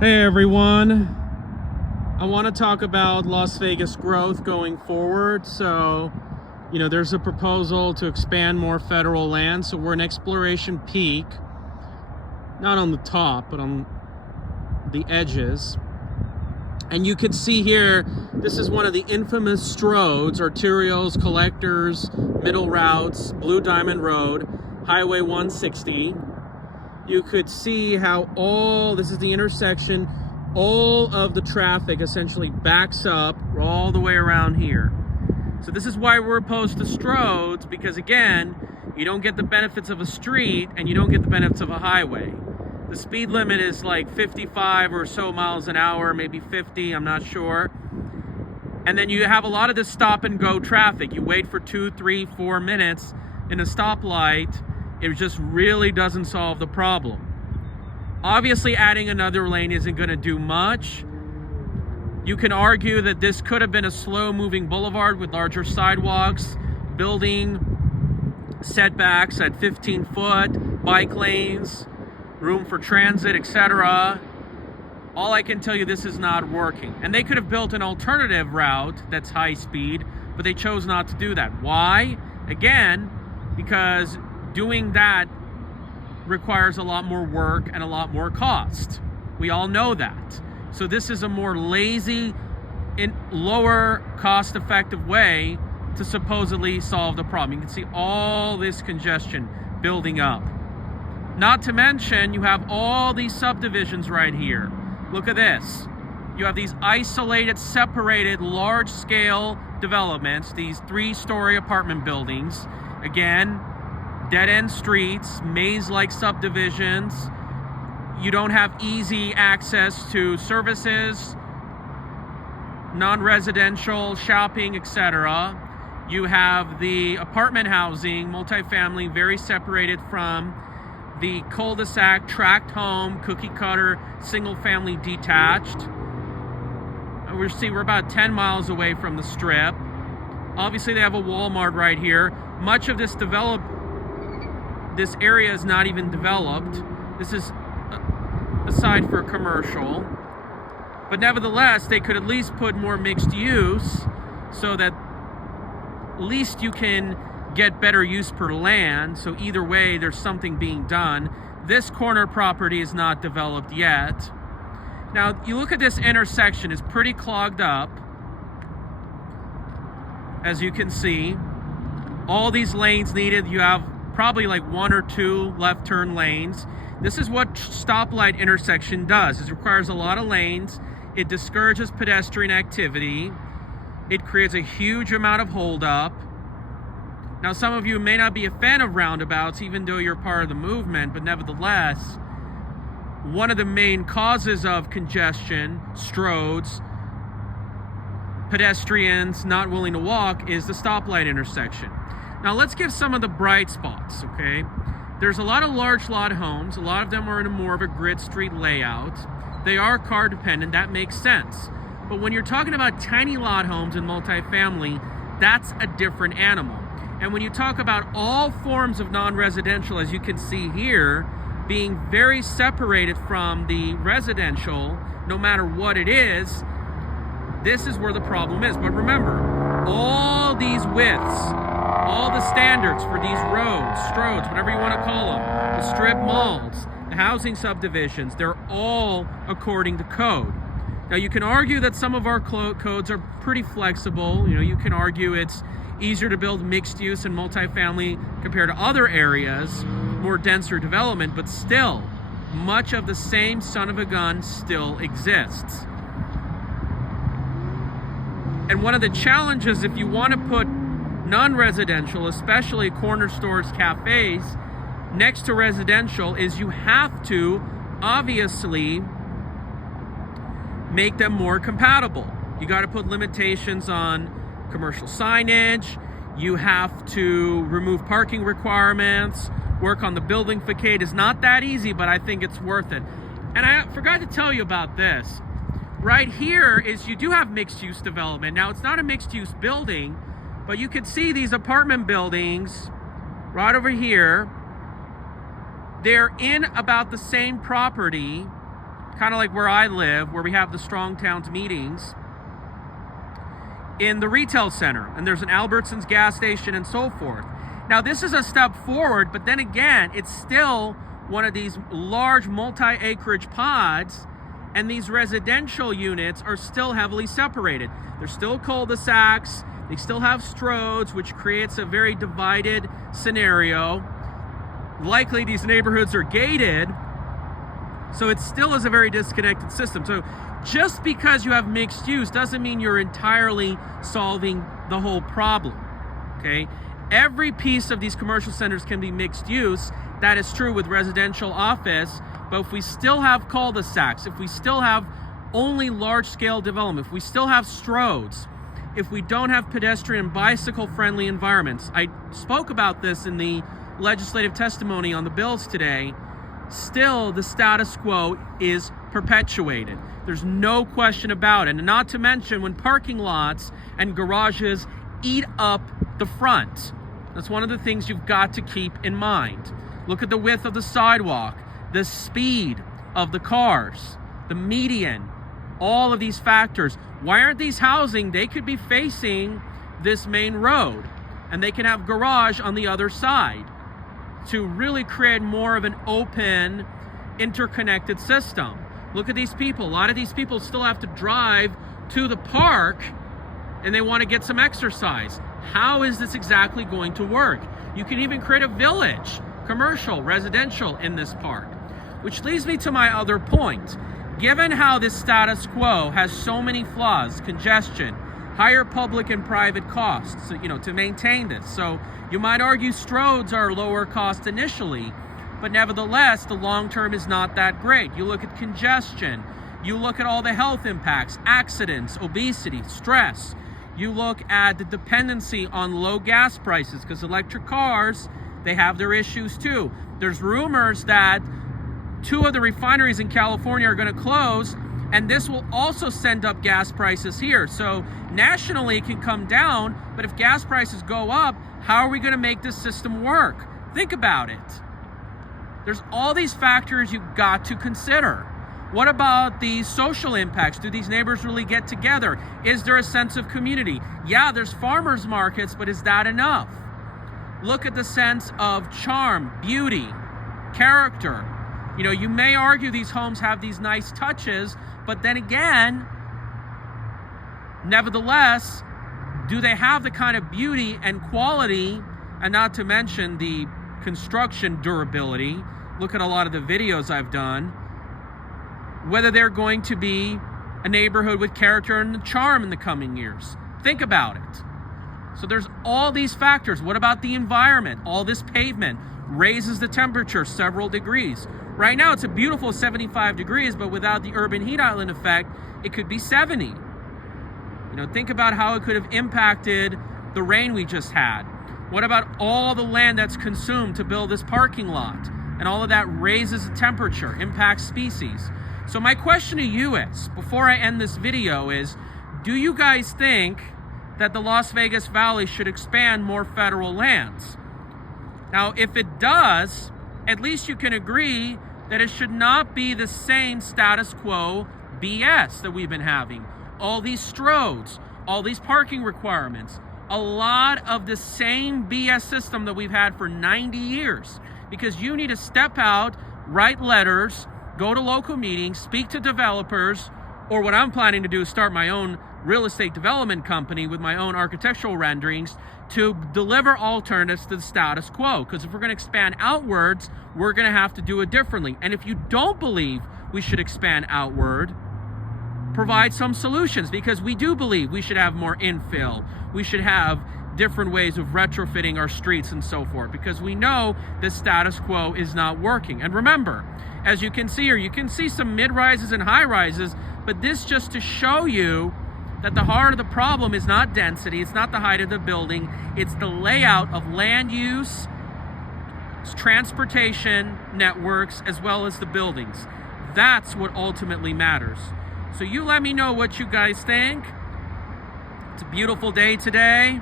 Hey everyone, I want to talk about Las Vegas growth going forward. So, there's a proposal to expand more federal land. So we're in exploration peak, not on the top, but on the edges. And you can see here, this is one of the infamous Stroads, arterials, collectors, middle routes, Blue Diamond Road, Highway 160. You could see how this is the intersection, all of the traffic essentially backs up all the way around here. So this is why we're opposed to Stroads, because again, you don't get the benefits of a street and you don't get the benefits of a highway. The speed limit is like 55 or so miles an hour, maybe 50, I'm not sure. And then you have a lot of this stop and go traffic. You wait for 2, 3, 4 minutes in a stoplight. It just really doesn't solve the problem. Obviously, adding another lane isn't going to do much. You can argue that this could have been a slow-moving boulevard with larger sidewalks, building setbacks at 15 foot, bike lanes, room for transit, etc. All I can tell you, this is not working. And they could have built an alternative route that's high speed, but they chose not to do that. Why? Again, because doing that requires a lot more work and a lot more cost. We all know that. So this is a more lazy and lower cost-effective way to supposedly solve the problem. You can see all this congestion building up. Not to mention, you have all these subdivisions right here. Look at this. You have these isolated, separated, large-scale developments, these 3-story apartment buildings. Again, dead-end streets, maze-like subdivisions. You don't have easy access to services, non-residential, shopping, etc. You have the apartment housing, multifamily, very separated from the cul-de-sac, tract home, cookie-cutter, single-family detached. We're about 10 miles away from the Strip. Obviously, they have a Walmart right here. Much of this area is not even developed. This is aside for commercial. But nevertheless, they could at least put more mixed use so that at least you can get better use per land. So either way, there's something being done. This corner property is not developed yet. Now, you look at this intersection, it's pretty clogged up. As you can see, all these lanes needed. You have probably like 1 or 2 left turn lanes. This is what stoplight intersection does. It requires a lot of lanes. It discourages pedestrian activity. It creates a huge amount of holdup. Now, some of you may not be a fan of roundabouts, even though you're part of the movement, but nevertheless, one of the main causes of congestion, Stroads, pedestrians not willing to walk, is the stoplight intersection. Now let's give some of the bright spots, okay? There's a lot of large lot homes. A lot of them are in more of a grid street layout. They are car dependent, that makes sense. But when you're talking about tiny lot homes and multifamily, that's a different animal. And when you talk about all forms of non-residential, as you can see here, being very separated from the residential, no matter what it is, this is where the problem is. But remember, all these widths, all the standards for these roads, Stroads, whatever you want to call them, the strip malls, the housing subdivisions, they're all according to code. Now, you can argue that some of our codes are pretty flexible. You can argue it's easier to build mixed use and multifamily compared to other areas, more denser development, but still, much of the same son of a gun still exists. And one of the challenges, if you want to put non-residential, especially corner stores, cafes, next to residential, is you have to obviously make them more compatible. You got to put limitations on commercial signage. You have to remove parking requirements, work on the building facade. It's not that easy, but I think it's worth it. And I forgot to tell you about this. Right here is you do have mixed use development. Now, it's not a mixed use building, but you can see these apartment buildings right over here. They're in about the same property kind of like where I live, where we have the Strong Towns meetings, in the retail center, and there's an Albertsons gas station and so forth. Now, this is a step forward, but then again, it's still one of these large multi-acreage pods, and these residential units are still heavily separated. They're still cul-de-sacs, they still have stroads, which creates a very divided scenario. Likely these neighborhoods are gated, so it still is a very disconnected system. So just because you have mixed use doesn't mean you're entirely solving the whole problem, okay? Every piece of these commercial centers can be mixed use. That is true with residential office, but if we still have cul-de-sacs, if we still have only large-scale development, if we still have stroads, if we don't have pedestrian bicycle-friendly environments, I spoke about this in the legislative testimony on the bills today, still the status quo is perpetuated. There's no question about it. And not to mention when parking lots and garages eat up the front. That's one of the things you've got to keep in mind. Look at the width of the sidewalk, the speed of the cars, the median, all of these factors. Why aren't these housing? They could be facing this main road, and they can have garage on the other side to really create more of an open, interconnected system. Look at these people. A lot of these people still have to drive to the park, and they want to get some exercise. How is this exactly going to work? You can even create a village, commercial, residential, in this park. Which leads me to my other point. Given how this status quo has so many flaws, congestion, higher public and private costs, to maintain this. So you might argue stroads are lower cost initially, but nevertheless, the long term is not that great. You look at congestion, you look at all the health impacts, accidents, obesity, stress. You look at the dependency on low gas prices, because electric cars, they have their issues too. There's rumors that 2 of the refineries in California are going to close, and this will also send up gas prices here. So nationally it can come down, but if gas prices go up, how are we going to make this system work? Think about it. There's all these factors you've got to consider. What about the social impacts? Do these neighbors really get together? Is there a sense of community? Yeah, there's farmers markets, but is that enough? Look at the sense of charm, beauty, character. You may argue these homes have these nice touches, but then again, nevertheless, do they have the kind of beauty and quality, and not to mention the construction durability? Look at a lot of the videos I've done. Whether they're going to be a neighborhood with character and charm in the coming years. Think about it. So there's all these factors. What about the environment? All this pavement raises the temperature several degrees. Right now it's a beautiful 75 degrees, but without the urban heat island effect, it could be 70. Think about how it could have impacted the rain we just had. What about all the land that's consumed to build this parking lot? And all of that raises the temperature, impacts species. So my question to you is, before I end this video, is do you guys think that the Las Vegas Valley should expand more federal lands? Now, if it does, at least you can agree that it should not be the same status quo BS that we've been having. All these stroads, all these parking requirements, a lot of the same BS system that we've had for 90 years. Because you need to step out, write letters, go to local meetings, speak to developers, or what I'm planning to do is start my own real estate development company with my own architectural renderings to deliver alternatives to the status quo. Because if we're going to expand outwards, we're going to have to do it differently. And if you don't believe we should expand outward, provide some solutions, because we do believe we should have more infill. We should have different ways of retrofitting our streets and so forth, because we know the status quo is not working. And remember, as you can see here, you can see some mid-rises and high-rises, but this just to show you that the heart of the problem is not density, it's not the height of the building, it's the layout of land use, transportation networks, as well as the buildings. That's what ultimately matters. So you let me know what you guys think. It's a beautiful day today.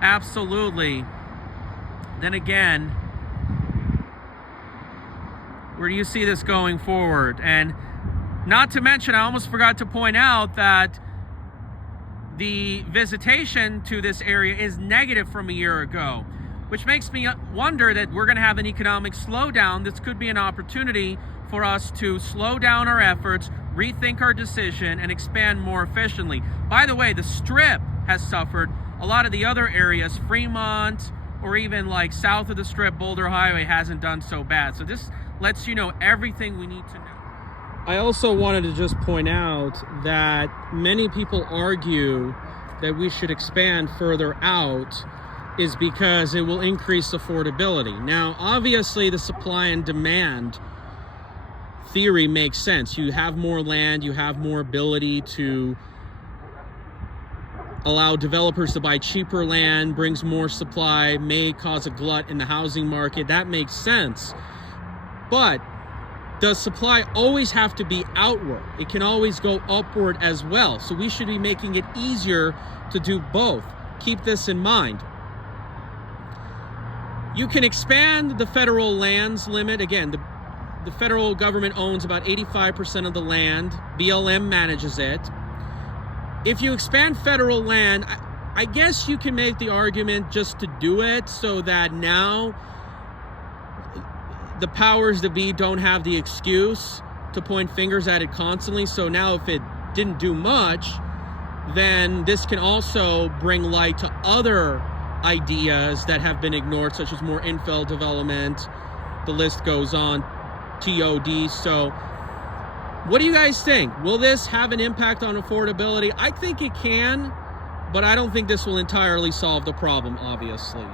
Absolutely. Then again, where do you see this going forward? And Not to mention, I almost forgot to point out that the visitation to this area is negative from a year ago, which makes me wonder that we're going to have an economic slowdown. This could be an opportunity for us to slow down our efforts, rethink our decision, and expand more efficiently. By the way, the Strip has suffered. A lot of the other areas, Fremont, or even like south of the Strip, Boulder Highway, hasn't done so bad. So this lets you know everything we need to know. I also wanted to just point out that many people argue that we should expand further out is because it will increase affordability. Now, obviously, the supply and demand theory makes sense. You have more land, you have more ability to allow developers to buy cheaper land, brings more supply, may cause a glut in the housing market. That makes sense. But does supply always have to be outward? It can always go upward as well. So we should be making it easier to do both. Keep this in mind. You can expand the federal lands limit. Again, the federal government owns about 85% of the land. BLM manages it. If you expand federal land, I guess you can make the argument just to do it so that now the powers that be don't have the excuse to point fingers at it constantly. So now if it didn't do much, then this can also bring light to other ideas that have been ignored, such as more infill development. The list goes on, TOD. So what do you guys think? Will this have an impact on affordability? I think it can, but I don't think this will entirely solve the problem, obviously.